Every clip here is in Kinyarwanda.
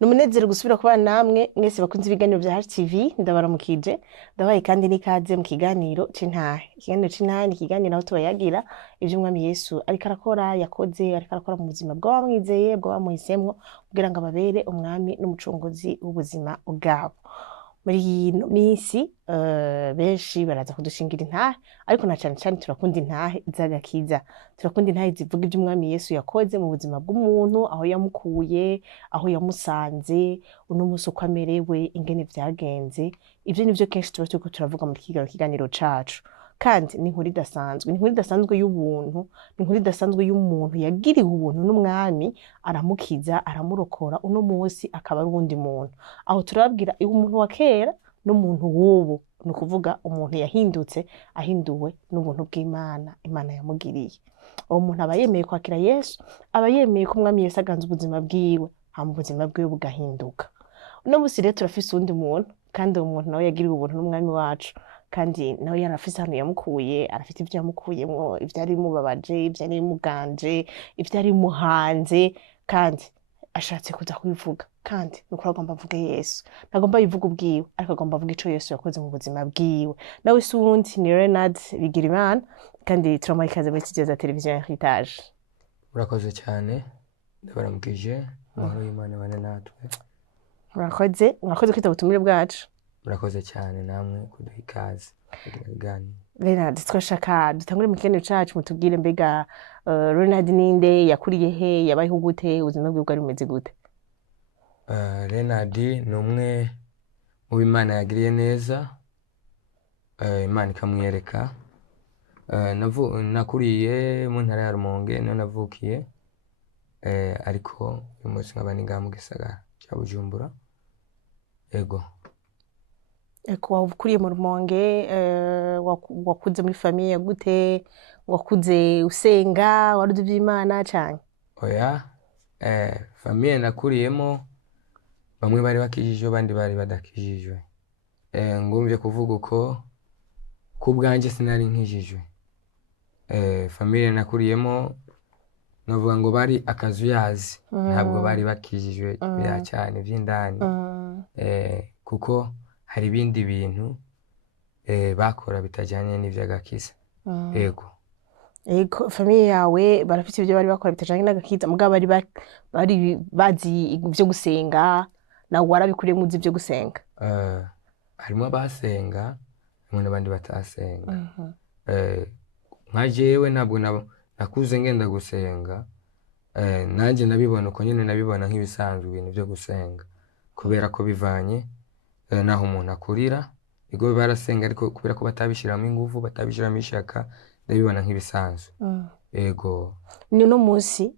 Numunezero gusubira kubana namwe mwese bakunze ibiganiro vya HTV ndabaramukije ndabaye kandi n'ikaze mu kiganiro c'intahe. Ikiganiro c'intahe ni ikiganiro aho tubayagira ivyo Umwami Yesu ariko arakora yakoze ariko arakora mu buzima bw'abamwizeye bw'abamuhisemwo kugira ngo ababere umwami n'umucunguzi w'ubuzima bwabo. Muri ino misi benshi baraza kudushingira intahe ariko na cane cane turakunda intahe z'agakiza. Turakunda intahe zivuga ivyo Umwami Yesu yakoze mu buzima bw'umuntu, aho yamukuye, aho yamusanze, uno musi uko amerewe, ingene vyagenze. Ivyo nivyo kenshi tuba turiko turavuga muri kino kiganiro cacu. Kandi ni inkuru idasanzwe, ni inkuru idasanzwe y'ubuntu, ni inkuru idasanzwe y'umuntu yagiriwe ubuntu n'umwami aramukiza, aramurokora, uno musi akaba ari uwundi muntu. Aho turababwira umuntu wa kera n'umuntu w'ubu, ni ukuvuga umuntu yahindutse ahinduwe n'ubuntu bw'Imana, Imana yamugiriye. Uwo muntu aba yemeye kwakira Yesu, aba yemeye ko Umwami Yesu aganza ubuzima bwiwe, hama ubuzima bwiwe bugahinduka. Uno musi rero turafise uwundi muntu, kandi uwo muntu nawe yagiriwe ubuntu n'umwami wacu, kandi nawe yarafise ahantu yamukuye, arafite ivyo yamukuyemwo, ivyari bimubabaje, ivyari bimuganje, ivyari bimuhanze, kandi ashatse kuza kubivuga. Kandi nuko agomba avuge Yesu, ntagomba yivuga ubwiwe, ariko agomba avuga ico Yesu yakoze mu buzima bwiwe. Nawe si uwundi ni Renard Bigirimana, kandi turamuha ikaze muri studio za televiziyo ya Heritage. Murakoze cyane, ndabaramukije, amahoro y'Imana abane natwe. Murakoze kwitaba ubutumire bwacu. Murakoze cyane namwe kuduha ikaze kugira ibiganiro. Renard, twashaka dutangure mu kiganiro cacu mutubwire mbega Renard ninde, yakuriye he, yabayeho gute, ubuzima bwiwe bwari bumeze gute? Renard ni umwe mu b'Imana yagiriye neza, Imana ikamwiyereka. Nakuriye mu ntara ya Rumonge, niho navukiye, ariko uyu munsi nkaba ningaha mu gisagara ca Bujumbura. Ego. Eko wakuriye mu Rumonge, wakuze muri famiye gute, wakuze usenga, waruzi ivy'Imana canke? Oya, famiye nakuriyemo bamwe bari bakijijwe abandi bari badakijijwe. Ngumvye kuvuga uko ku bwanje sinari nkijijwe. Famiye nakuriyemo novuga ngo bari akazuyazi, ntabwo bari bakijijwe bya cyane vy'indani. Kuko hari ibindi bintu bakora bitajanye n'ivy'agakiza. Ego. Ego, famiye yawe barafite ivyo bari bakora bitajanye n'agakiza, mugabo bari bazi ivyo gusenga, nawe warabikuriyemwo uzi ivyo gusenga? Harimo abasenga, harimo n'abandi batasenga. Nka jewe ntabwo nakuze ngenda gusenga, nanje nabibona uko nyene nabibona nk'ibisanzwe ibintu vyo gusenga, kubera ko bivanye naho umuntu akurira. Ego barasenga ariko kubera ko batabishiramo ingufu, batabishiramo ishaka, ndabibona nk'ibisanzwe. Ego. Ni uno musi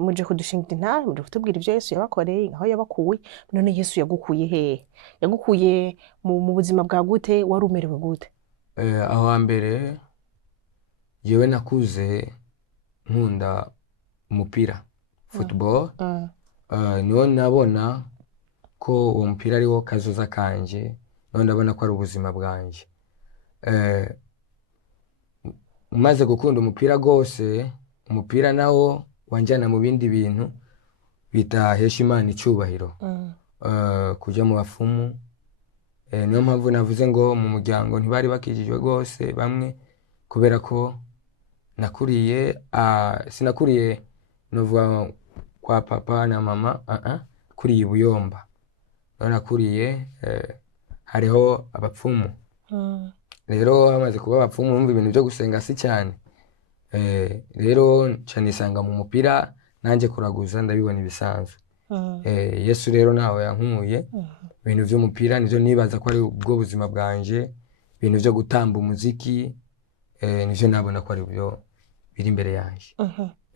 muje kudushingira intahe, muje kutubwira ivyo Yesu yabakoreye, aho yabakuye. None Yesu yagukuye hehe? Yagukuye mu buzima bwa gute, wari umerewe gute? Aho hambere jewe nakuze nkunda umupira, football. Niho nabona ko uwo mupira ari wo kazoza kanje, niho ndabona ko ari ubuzima bwanje. Umaze gukunda umupira gose, umupira nawo wanjana mu bindi bintu bitahesha Imana icubahiro. Kuja mu bapfumu. Niyo mpamvu navuze ngo mu muryango ntibari bakijijwe gose bamwe, kubera ko nakuriye sinakuriye novuga kwa papa na mama, kuriye Buyomba. Niho nakuriye, hariho abapfumu. Rero hamaze kuba abapfumu bumva ibintu vyo gusenga si cyane. Rero nca nisanga mu mupira, nanje kuraguza ndabibona ibisanzwe. Yesu rero nawe yankuye, ibintu vy'umupira nivyo nibaza ko ari ubwo buzima bwanje, ibintu vyo gutamba umuziki, nivyo nabona ko ari byo biri imbere yanje.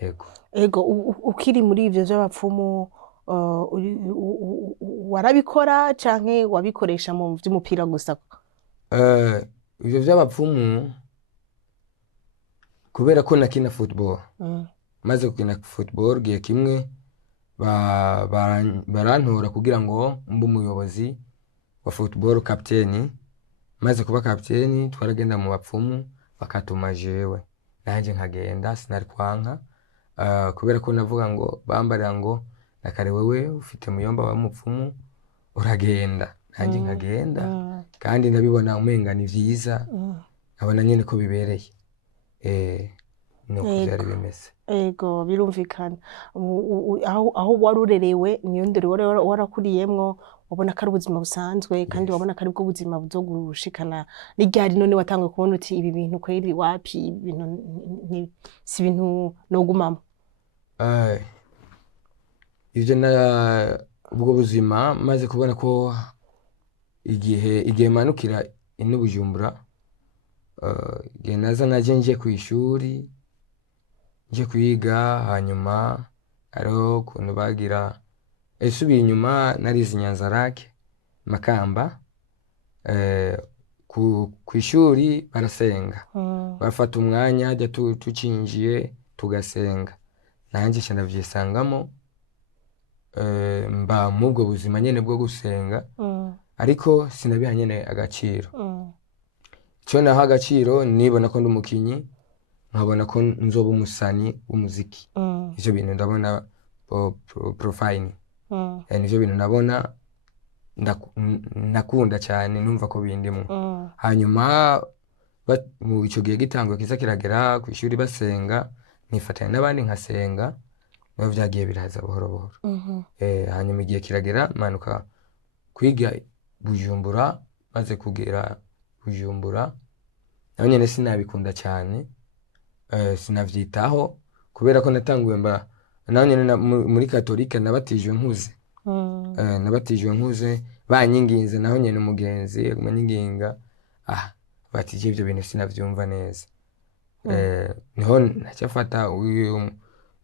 Ego. Ego, ukiri muri ivyo vy'abapfumu, warabikora canke wabikoresha mu vy'umupira gusa? Ivyo vy'abapfumu kubera ko nakina football. Maze gukina football gihe kimwe barantora kugira ngo mbe umuyobozi wa football kapteni. Maze kuba kapteni twaragenda mu bapfumu bakatuma jewe, nanje nkagenda sinari kwanka, kubera ko navuga ngo bambarira ngo na kare wewe ufite muyomba wa mupfumu uragenda nanjye nkagenda kandi ndabibona umenga ni vyiza nkabona nyene ko bibereye nuko vyari bimeze. Ego birumvikana. Aho wari urerewe niyo ndero warakuriyemwo, wabona ko ari ubuzima busanzwe kandi wabona ko ari bwo buzima buzogushikana n'iryari none watanguye kubona uti ibi bintu kweri wapi ibintu si ibintu nogumamo? Ivyo ubwo buzima maze kubona ko igihe manukira ino Bujumbura, igihe naza naje nje kw'ishuri nje kwiga, hanyuma hariho ukuntu bagira subiye inyuma narize Nyanzarake Makamba, kw'ishuri barasenga bafata umwanya hajya tucinjiye tugasenga, nanjye nca ndavyisangamo mba mubwo buzima nyene bwo gusenga, ariko sinabiha nyene agaciro. Ico naha agaciro nibona ko ndi umukinyi, nkabona ko nzoba umusani w'umuziki. Ivyo bintu ndabona profile nivyo bintu ndabona nakunda cyane, numva ko bindimwo. Hanyuma mu ico gihe gitanguye kiza kiragera kw'ishuri basenga, nifatanya n'abandi nkasenga, niho vyagiye biraza buhoro buhoro. Hanyuma igihe kiragera manuka kwiga Bujumbura, maze kugera Bujumbura naho nyene sinabikunda cyane, sinavyitaho kubera ko natanguye mba naho nyene muri Katolika nabatijwe nkuze. Nabatijwe nkuze banyinginze, naho nyene umugenzi agumanyinginga batije ivyo bintu sinavyumva neza. Niho nacafata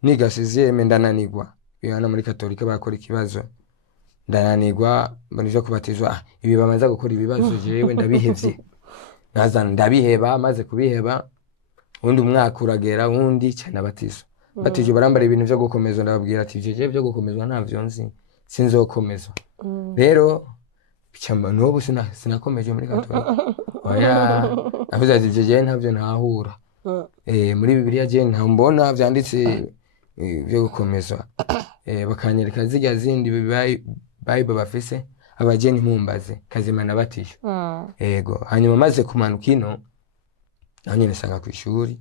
niga 6e ndananirwa, bihana muri Katolika bakora ikibazo ndananirwa, banije kubatizwa ibi bamaze gukora ibibazo jewe ndabihevye, naza ndabiheba, maze kubiheba undi umwaka uragera undi cyane batizwa. Batije barambara ibintu vyo gukomezwa, ndababwira ati jeje vyo gukomezwa ntavyo nzi, sinzokomezwa. Rero bicamba n'ubu sinakomeje muri Katolika. Oya navuze ati jeje ntavyo ntahura. Muri Bibiliya je ntambona vyanditse vyo gukomezwa. Bakanyereka zirya zindi Bible bafise abajeni mpumbaze kazima nabatije. Ego hanyuma maze kumanuka ino naho nyene sanga kw'ishuri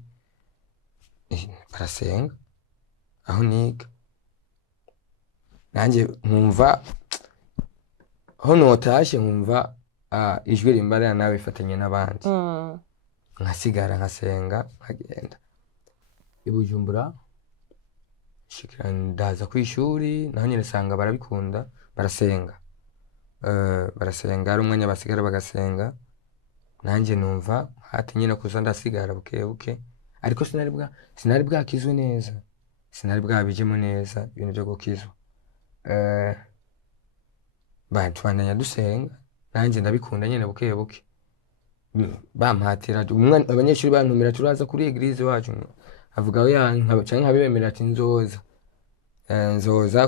barasenga aho niga, nanjye nkumva aho notashe nkumva ijwi rimbarira nawe ifatanye n'abandi, nkasigara nkasenga nkagenda i Bujumbura. Shikira ndaza kw'ishuri naho nyene sanga barabikunda, barasenga ari umwanya basigara bagasenga, nanjye numva hati nyine kuza ndasigara buke buke, ariko sinari bwakizwe neza, sinari bwabijemo neza ibintu byo gukizwa. Tubandanya dusenga, nanjye ndabikunda nyine buke buke, bampatira abanyeshuri bantumira turaza kuri eglise wacu, avuga canke nkabemera ati nzoza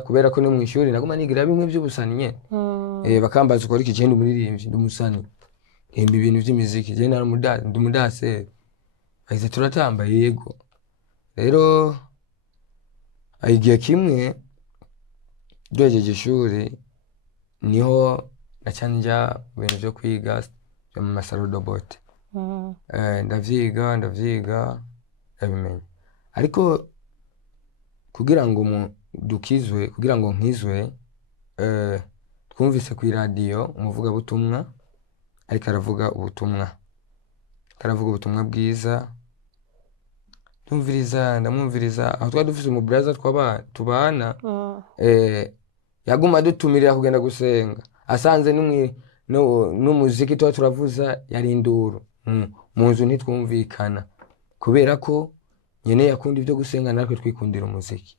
kubera ko ni mu ishuri naguma nigira bimwe by'ubusani nyene. Bakambaza ukora iki, ndi umuririmbyi, ndi umusani, himba ibintu vy'imiziki, je ndi umudaseri. Ahise turatamba yego. Rero igihe kimwe duhejeje ishuri niho nacanja ibintu vyo kwiga vyo mu masaro dobote. Ndavyiga ndabimenya, ariko kugira ngo dukizwe, kugira ngo nkizwe, twumvise ku radio umuvuga butumwa ariko aravuga ubutumwa bwiza, ndamwumviriza. Aho twari dufise umu brother tubana, yaguma dutumirira kugenda gusenga, asanze n'umuziki tuba turavuza yari induru mu nzu, ntitwumvikana kubera ko nyene yakunda ivyo gusenga natwe twikundira umuziki.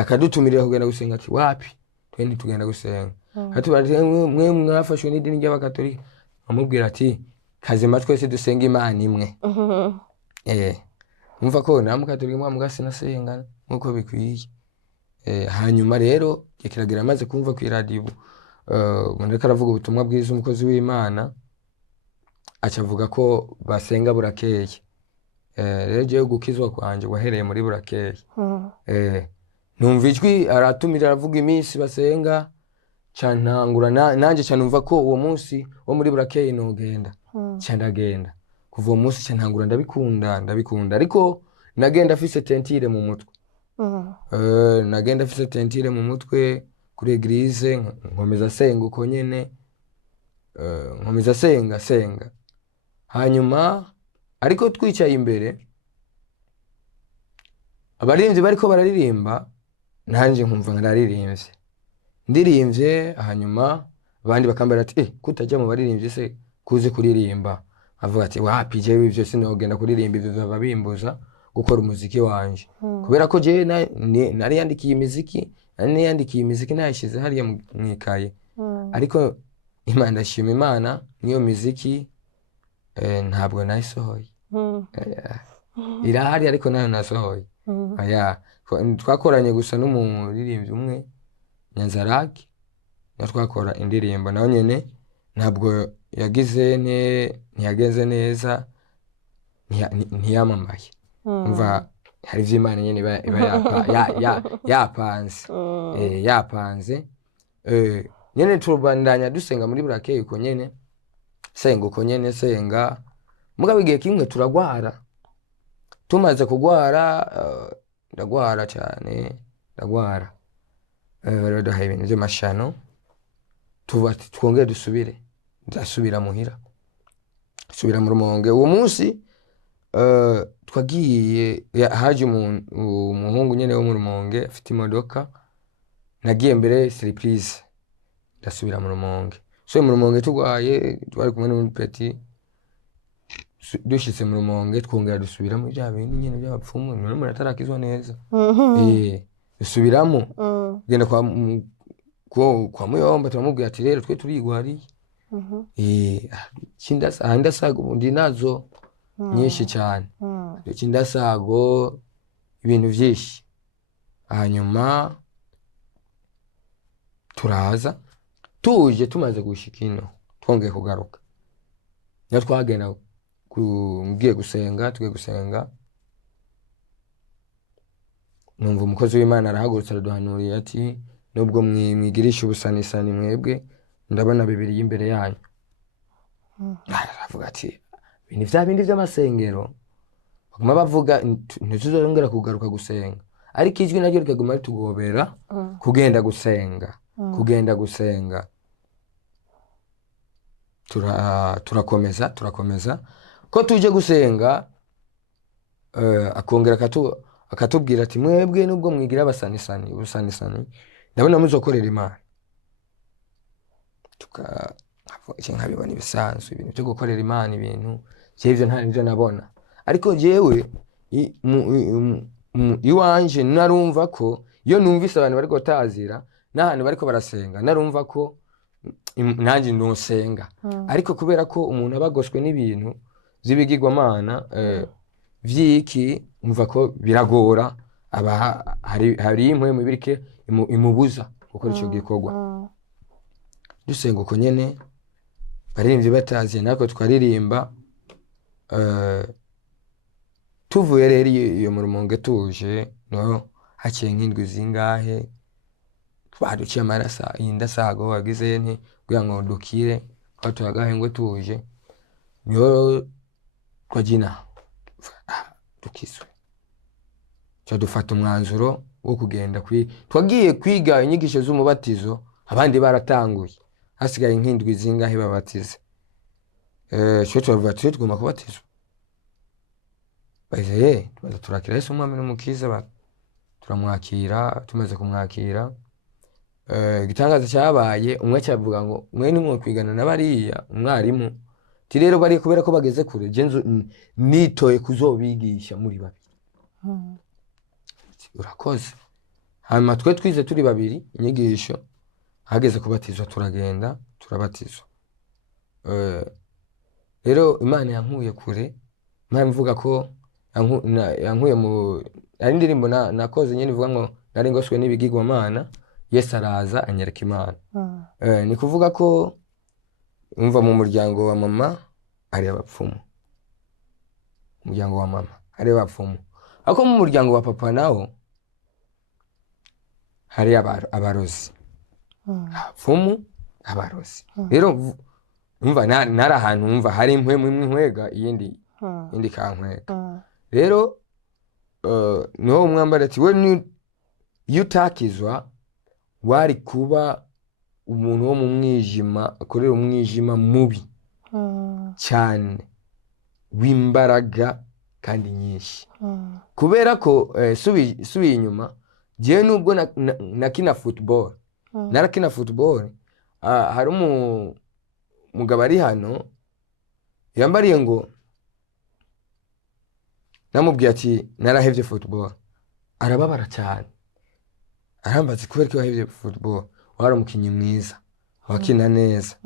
Akadutumirira kugenda gusenga ati wapi twe ntitugenda gusenga, ati mwe mwafashwe n'idini ry'abakatolika, amubwira ati kazima twese dusenga Imana imwe. Umva ko na mukatolika mwamugase nasenga nkuko bikwiye. Hanyuma rero kiragira amaze kumva ku radio umuntu aravuga ubutumwa bwiza, umukozi w'Imana acavuga ko basenga burakeye. Rero jewe gukizwa kwanje wahereye muri burakeye. numva ijwi aratumira aravuga iminsi basenga cantangura nanje canumva ko uwo munsi wo muri burakeye nogenda ndagenda kuva uwo munsi cantangura ndabikunda ariko nagenda afise tentire mu mutwe nagenda afise tentire mu mutwe kuri eglise nkomeza senga uko nyene nkomeza senga hanyuma ariko twicaye imbere abaririmbyi bariko bararirimba nanje nkumva ndaririmbye ndirimbye hanyuma abandi bakambara ati kutajya mu baririmbyi se kuze kuririmba avuga ati wapi jewe ivyo sinogenda kuririmba ivyo baba bimbuza gukora umuziki wanje kubera ko je nari yandikiye imiziki nayishize hariya mwikaye ariko Imana ndashima Imana niyo miziki ntabwo nayisohoye irahari ariko nayo nasohoye twakoranye gusa n'umuririmbyi umwe Nyanzaraki twakora indirimbo naho nyene ntabwo ntiyagenze neza ntiyamamaye umva hari vy'Imana nyene yapanze nyene turubandanya dusenga muri burakeye uko nyene senga mugabo igihe kimwe turagwara tumaze kugwara ndagwara cyane baraduhaye ibintu vy'amashano twongere ndasubira muhira subira mu Rumonge uwo munsi twagiye haje umuhungu nyene wo mu Rumonge afite imodoka nagiye mbere surprise ndasubira mu Rumonge mu Rumonge tugwaye twari kumwe n'umupeti dushitse mu Rumonge twongera dusubiramo bya bintu nyene by'abapfumu none muratarakizwa neza dusubiramo genda kwa Muyomba turamubwira ati rero twe turigwariye kindasago ubundi nazo nyinshi cyane kindasago ibintu vyinshi hanyuma turaza tuje tumaze gushika ino twongeye kugaruka niyo twagenda tugiye gusenga numva umukozi w'Imana arahagurutse araduhanuriye ati nubwo mwigirisha ubusanisani mwebwe ndabona bibiri y'imbere yanyu aravuga ati ibintu vya bindi vy'amasengero baguma bavuga ntituzongera kugaruka gusenga ariko ijwi naryo rikaguma ritugobera kugenda gusenga turakomeza ko tuje gusenga akongera akatubwira ati mwebwe nubwo mwigira ubusanisani ndabona muzokorera Imana nkabibona ibisanzwe ibintu byo gukorera Imana ibintu jewe nta nivyo nabona ariko jewe iwanje narumva ko iyo numvise abantu bariko batazira n'ahantu bariko barasenga narumva ko nanje ndosenga ariko kubera ko umuntu abagoswe n'ibintu vy'ibigirwamana vyiki umva ko biragora hari impwe mubirike imubuza gukora ico gikorwa dusenga uko nyene baririmbye bataziye nako twaririmba tuvuye rero iyo mu Rumonge tuje no haciye nk'indwi zingahe twaduciye amarasa indasago wagize nti kugira ngo dukire ko tuhagahengwe tuje niyo twagina dukizwe cyo dufata umwanzuro wo kugenda twagiye kwiga inyigisho z'umubatizo abandi baratanguye hasigaye nk'indwi zingahe babatize cyo tugomba kubatizwa turakira Yesu umwami n'umukiza turamwakira tumaze kumwakira igitangaza cyabaye umwe cyavuga ngo mwe nimwe kwigana n'abariya umwarimu ti rero bari kubera ko bageze kure genzo nitoye kuzobigisha muri babiri urakoze hanyuma twe twize turi babiri inyigisho hageze kubatizwa turagenda turabatizwa rero Imana yankuye kure Imana mvuga ko yankuye mu ari indirimbo nakoze nyene ivuga ngo nari ngoswe n'ibigirwamana Yesu araza anyereka Imana ni kuvuga ko umva mu muryango wa mama ari abapfumu umuryango wa mama ari abapfumu ako mu muryango wa papa nawo hari abarozi, abapfumu, abarozi. Rero umva nari ahantu umva hari impwemu imwe inkwega iyindi ikankwega. Rero niho umwambara ati we iyo utakizwa wari kuba umuntu wo mu mwijima, akorera umwijima mubi cyane w'imbaraga kandi nyinshi. Kubera ko subiye inyuma, jewe nubwo nakina football, narakina football, hari umugabo ari hano yambariye ngo, namubwiye ati narahevye football, arababara cyane, arambaza kubera ko wahevye football, wari umukinyi mwiza, wakina neza.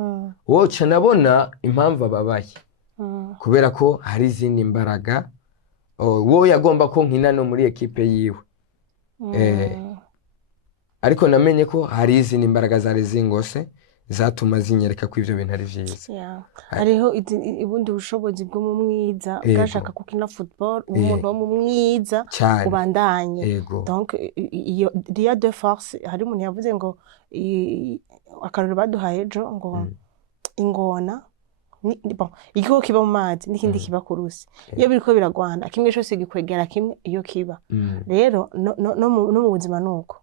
Woca nabona impamvu ababaye, kubera ko hari izindi mbaraga wowe yagomba ko nkina no muri ekipe yiwe. Ariko namenye ko hari izindi mbaraga zari zingose zatuma zinyereka ko ivyo bintu ari vyiza. Hariho ubundi bushobozi bwo mu mwiza bwashaka kukina football, umuntu wo mu mwiza ubandanye. Donc iyo dia de force, hari umuntu yavuze ngo akarero baduhaye ejo ngo ingona bon igiko kiba mu mazi n'ikindi kiba ku rusi, iyo biriko biragwana kimwe cyose gikwegera kimwe iyo kiba. Rero no mu buzima nuko.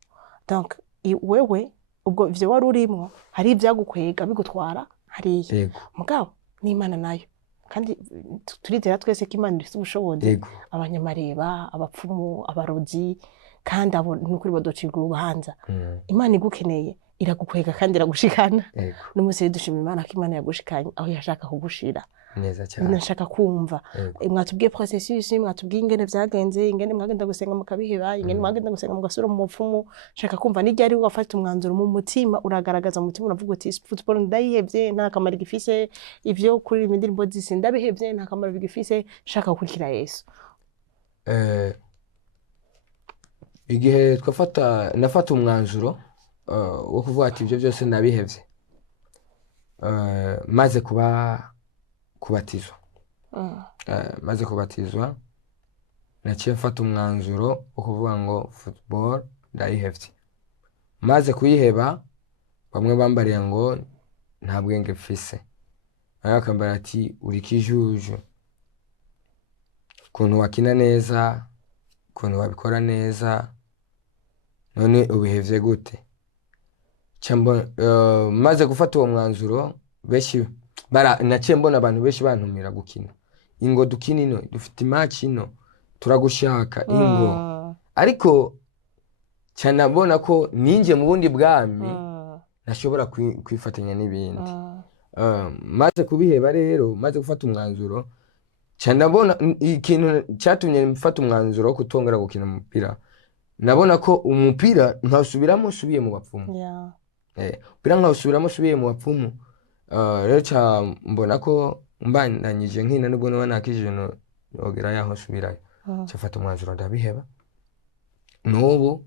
Donc wewe ubwo ivyo wari urimo hari ibyagukwega bigutwara hariya, mugabo n'Imana nayo, kandi turizera twese ko Imana ifite ubushobozi. Abanyamareba, abapfumu, abarozi, kandi abo n'ukuri badocirwa urubanza. Imana igukeneye iragukwega kandi iragushikana. N'umunsi dushima Imana ko Imana yagushikanye aho yashaka kugushira neza cyane. Nashaka kumva mwatubwiye processus, mwatubwiye ingene vyagenze, ingene mwagenda gusenga mukabiheba, ingene mwagenda gusenga mugasura mu mupfumu. Shaka kumva n'ijya ari wafata umwanzuro mu mutima, uragaragaza mu mutima, uravuga uti football ndayihevye, nta kamaro gifise, ivyo kuri indirimbo zisi ndabihevye, nta kamaro bigifise, shaka gukurikira Yesu. Igihe nafata umwanzuro wo kuvuga ati ivyo byose ndabihevye, maze kubatizwa. Maze kubatizwa naciye mfata umwanzuro wo kuvuga ngo football ndayihevye. Maze kuyiheba, bamwe bambariye ngo nta bwenge mfise, bakambara ati uri kijuju, ukuntu wakina neza, ukuntu wabikora neza, none ubihevye gute? Maze gufata uwo mwanzuro, benshi naciye mbona abantu benshi bantumira gukina, ingo dukina ino, dufite match ino, turagushaka ingo. Ariko cyane mbona ko ninje mu bundi bwami nashobora kwifatanya n'ibindi. Maze kubiheba rero, maze gufata umwanzuro, cyane mbona ikintu cyatumye mfata umwanzuro wo kutongera gukina umupira, nabona ko umupira nkasubiramo subiye mu bapfumu. Umupira nkasubiramo subiye mu bapfumu. Rero mbona ko mbandanyije nkina nubwo no nakije nogera yaho subirayo. Cyafata umwanzuro ndabiheba. N'ubu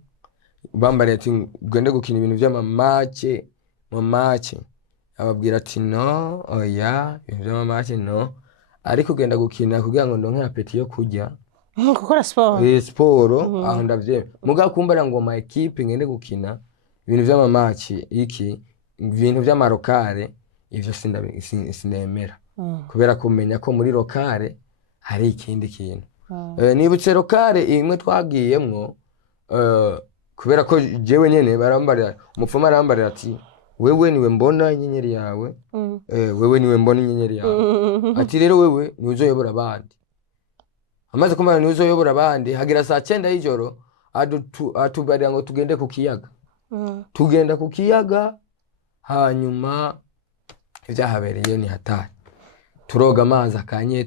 bambariye ati ugende gukina ibintu by'amamace, ababwira ati no, oya, ibintu by'amamace no, ariko ugenda gukina kugira ngo ndonke apeti yo kurya, gukora sport. Sport aho ndavye. Muga kumbara ngo ma equipe ngende gukina ibintu by'amamace, ibintu by'amarokare, ivyo sindemera. Kubera kumenya ko muri lokare hari ikindi kintu. Nibutse lokare imwe twagiyemwo, kubera ko jewe nyene barambarira, umupfumu arambarira ati wewe niwe mbona inyenyeri yawe, wewe niwe mbona inyenyeri yawe, ati rero wewe ni uzoyobora abandi. Amaze kumara ni uzoyobora abandi, hagira saa 9 y'ijoro atubarira ngo tugende ku kiyaga. Tugenda ku kiyaga, hanyuma ivyahabereye ni hatari. Turoga amazi akanye,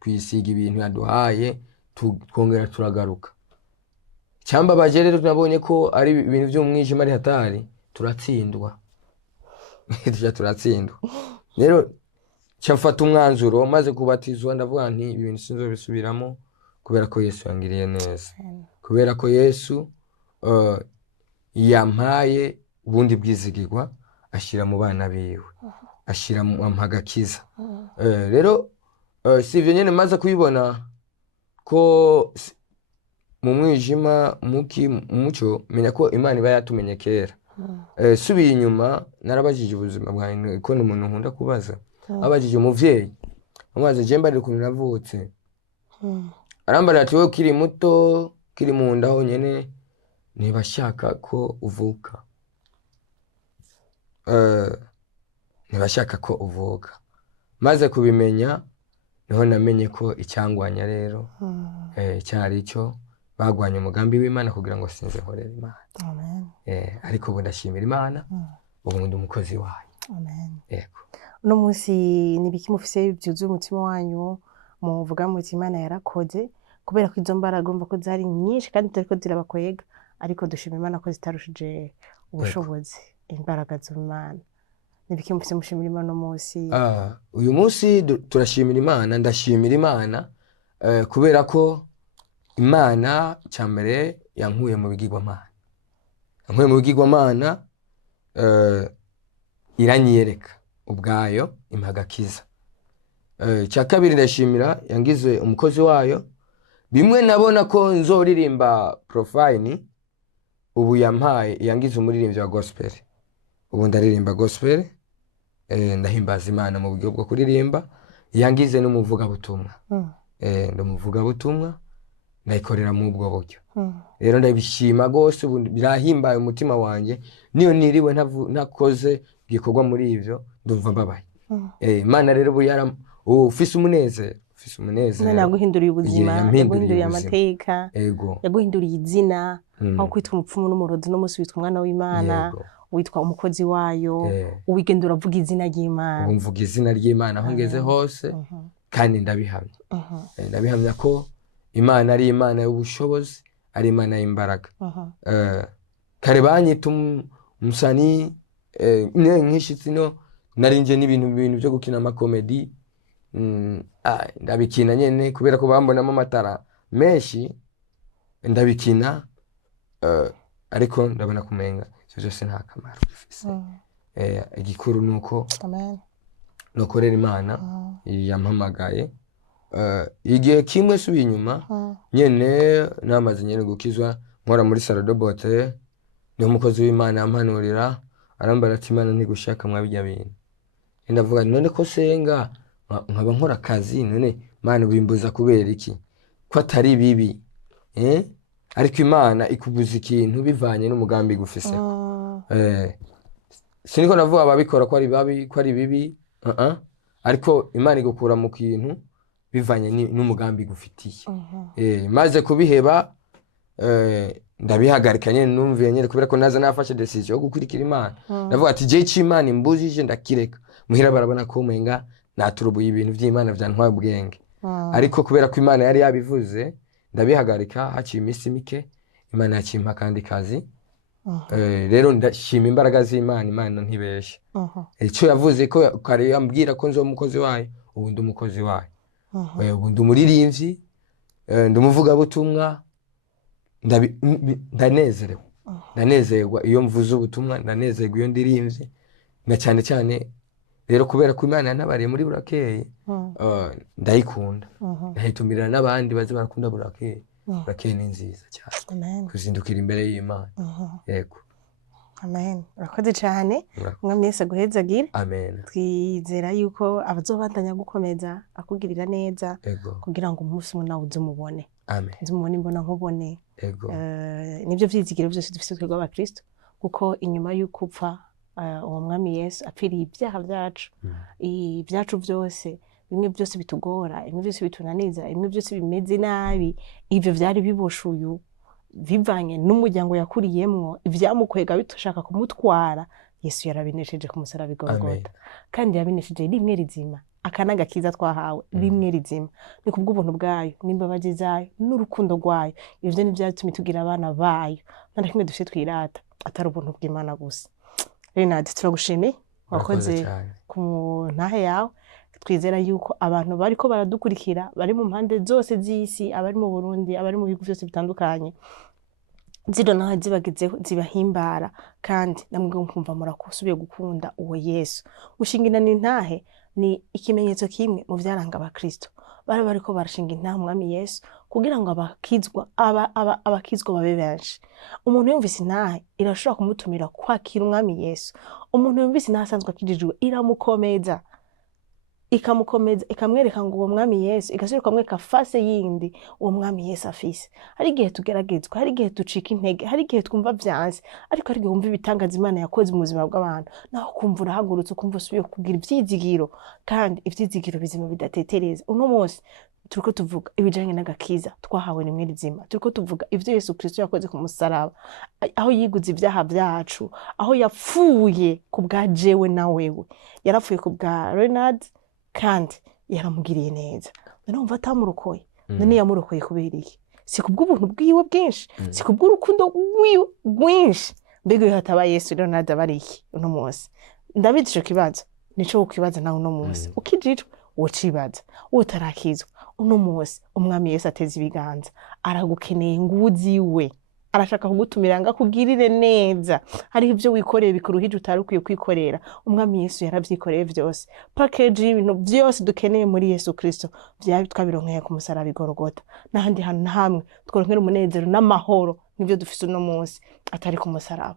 twisiga ibintu yaduhaye, twongera turagaruka. Cyambabaje rero tunabonye ko ari ibintu by'umwijima ari hatari, turatsindwa. Turatsindwa. Rero cyafata umwanzuro, maze kubatizwa ndavuga nti ibintu sinzobisubiramo, kubera ko Yesu yangiriye neza. Kubera ko Yesu yampaye ubundi bwizigirwa, ashira mu bana biwe, ashira mu amagakiza. Rero si ivyo nyene maze kubibona ko mu mwijima umuco menya ko Imana iba yatumenye kera. Subiye inyuma narabajije ubuzima bwanjye ko n'umuntu nkunda kubaza. Abajije umuvyeyi amaze je mbari ukuntu navutse. Arambara ati wowe ukiri muto kiri mu nda honyene ntibashaka ko uvuka. Ntibashaka ko uvuka. Maze kubimenya niho namenye ko icyangwanya rero cyari cyo bagwanya umugambi w'Imana kugira ngo sinze nkorera Imana. Amen. Ariko ubu ndashimira Imana ubu ndi umukozi wayo. Amen. Yego. Uno munsi nibiki mufise byuzuye umutima wanyu muvuga muti Imana yarakoze kubera ko izo mbaraga umva ko zari nyinshi kandi tariko zirabakwega ariko dushima Imana ko zitarushije ubushobozi imbaraga z'Imana. Nibiki mufise mushimira Imana uno munsi? Uyu munsi turashimira Imana, ndashimira Imana kubera ko Imana cyambere yankuye mu bigirwamana. Yankuye mu bigirwamana iranyiyereka ubwayo impagakiza. Cya kabiri ndashimira yangize umukozi wayo. Bimwe nabona ko nzoririmba profile ubu yampaye yangize umuririmbyi wa gospel. Ubu ndaririmba gospel. Ndahimbaza Imana mu buryo bwo kuririmba. Yangize n'umuvuga butumwa. Ndumuvuga butumwa ndayikorera mu ubwo buryo. Rero ndabishima gose birahimbaye umutima wanje niyo niriwe ntakoze gikorwa muri ivyo ndumva mbabaye. Imana rero bu yara ufise umunezero. Imana yaguhinduriye ubuzima, yaguhinduriye amateka, yaguhinduriye izina, aho kwitwa umupfumu n'umurozi no musi witwa umwana w'Imana, witwa umukozi wayo, uwigenda uravuga izina ry'Imana. Mvuga izina ry'Imana aho ngeze hose kandi ndabihamya. Ndabihamya ko Imana ari Imana y'ubushobozi, ari Imana y'imbaraga. Kare banyita umusani nk'ishitsi no narinje n'ibintu byo gukina amakomedi. Ndabikina nyene kubera ko bambonamo amatara menshi ndabikina ariko ndabona kumenga ivyo byose nta kamaro bifise. Igikuru nuko nokorera Imana yampamagaye. Igihe kimwe subiye inyuma nyene namaze nyene gukizwa nkora muri Salon de Beauté ni umukozi w'Imana yampanurira arambara ati Imana ntigushaka mwabijya bintu. Ndavuga none ko senga nkaba nkora akazi none Imana bimbuza kubera iki ko atari bibi ariko Imana ikubuza ikintu bivanye n'umugambi gufise. Siniko navuga ababikora ko ari babi ko ari bibi ariko Imana igukura mu kintu bivanye n'umugambi gufitiye. Maze kubiheba ndabihagarika nyene numviye nyene kubera ko naza nafashe decision yo gukurikira Imana. Ndavuga ati je cy'Imana imbujije ndakireka. Muhira barabona ko umenga naturubuye ibintu by'Imana byantwaye ubwenge. Ariko kubera ko Imana yari yabivuze ndabihagarika haciye iminsi mike Imana yakimpa kandi kazi. Rero ndashima imbaraga z'Imana, Imana ntibeshe. Icyo yavuze ko kare yambwira ko nzo umukozi wayo ubu ndi umukozi wayo. Ubu ndi umuririmbyi ndumuvuga butumwa ndanezerewe. Ndanezerwa iyo mvuze ubutumwa, ndanezerwa iyo ndirimbye na cyane cyane rero kubera ko Imana yanabariye muri Burakeye ndayikunda. Ndahitumira n'abandi bazi barakunda Burakeye. Burakeye ni nziza cyane kuzindukira imbere y'Imana. Yego. Amen. Urakoze cyane. Umwami Yesu aguhezagire. Amen. Twizera yuko abazobandanya gukomeza akugirira neza kugira ngo umunsi umwe nawe uzumubone. Amen. Uzumubone imbona nkubone. Yego. Nibyo vyizigiro byose dufise twebwe abakristo kuko inyuma y'uko upfa uwo mwami Yesu apfiriye ibyaha byacu. Ibyacu byose bimwe byose bitugora, bimwe byose bitunaniza, bimwe byose bimeze nabi. Ivyo vyari biboshuyu bivanye n'umuryango yakuriyemwo ivyamukwega bitushaka kumutwara. Yesu yarabinesheje ku musaraba Golgotha kandi yabinesheje rimwe rizima. Akanaga kiza twahawe rimwe rizima ni kubw'ubuntu bwayo n'imbabazi zayo n'urukundo rwayo. Ivyo ni byatumye tugira abana bayo nta kimwe dufite twirata atari ubuntu bw'Imana gusa. Renard turagushimiye wakoze ku ntahe yawe. Twizera yuko abantu bariko baradukurikira bari mu mpande zose z'isi, abari mu Burundi, abari mu bihugu byose bitandukanye, zino naho zibagezeho zibahimbara kandi namwe nkumva murakusubiye gukunda uwo Yesu. Gushingina n'intahe ni ikimenyetso kimwe mu vyaranga abakristo. Bariko barashinga intahe umwami Yesu kugira ngo abakizwa babe benshi. Umuntu yumvise intahe irashobora kumutumira kwakira umwami Yesu. Umuntu yumvise intahe asanzwe akijijwe iramukomeza, ikamwereka ngo uwo mwami Yesu, igasubira ikamwereka fase yindi uwo mwami Yesu afise. Hari igihe tugeragezwa, hari igihe ducika intege, hari igihe twumva vyanse, ariko hari igihe wumva ibitangaza Imana yakoze mu buzima bw'abantu, naho kumva urahagurutse, ukumva usubiye kugira ivyizigiro, kandi ivyizigiro bizima bidatetereza. Uno munsi turiko tuvuga ibijanye n'agakiza twahawe rimwe rizima, turiko tuvuga ivyo Yesu Kristo yakoze ku musaraba, aho yiguze ivyaha vyacu, aho yapfuye ku bwa jewe na wewe, yarapfuye ku bwa Renard kandi yaramugiriye neza. None wumva atamurokoye? None yamurokoye kubera iki? Si kubw'ubuntu bwiwe bwinshi, si kubw'urukundo rwiwe rwinshi. Mbega iyo hataba Yesu Renard aba ari iki uno munsi? Ndabizi ico kibazo nico ukibaza nawe uno munsi. Ukijijwe wocibaza, utarakizwa uno munsi umwami Yesu ateze ibiganza, aragukeneye nguziwe, arashaka kugutumira ngo akugirire neza. Hari ivyo wikoreye bikuruhije utari ukwiye kwikorera, umwami Yesu yaravyikoreye vyose. Package y'ibintu vyose dukeneye muri Yesu Kristo twabironkeye ku musaraba i Golgotha. N'ahandi hantu na hamwe tworonkera umunezero n'amahoro n'ivyo dufise uno munsi atari ku musaraba.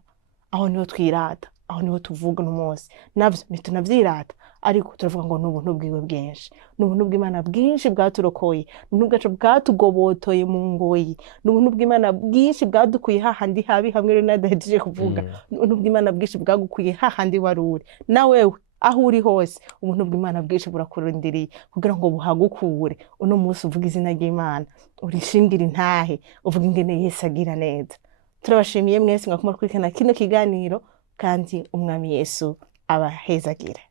Aho niho twirata, aho niho tuvuga uno munsi. Navyo ntitunavyirata, ariko turavuga ngo n'ubuntu bwiwe bwinshi, n'ubuntu bw'Imana bwinshi bwaturokoye, n'ubuntu bwacu bwatugobotoye mu ngoyi, n'ubuntu bw'Imana bwinshi bwadukuye hahandi habi hamwe Renard ahejeje kuvuga, n'ubuntu bw'Imana bwinshi bwagukuye hahandi wari uri. Na wewe aho uri hose ubuntu bw'Imana bwinshi burakurindiriye kugira ngo buhagukure. Uno munsi uvuga izina ry'Imana, urishingira intahe, uvuga ingene Yesu agira neza. Turabashimiye mwese mwakumara kurikirana kino kiganiro, kandi umwami Yesu abahezagire.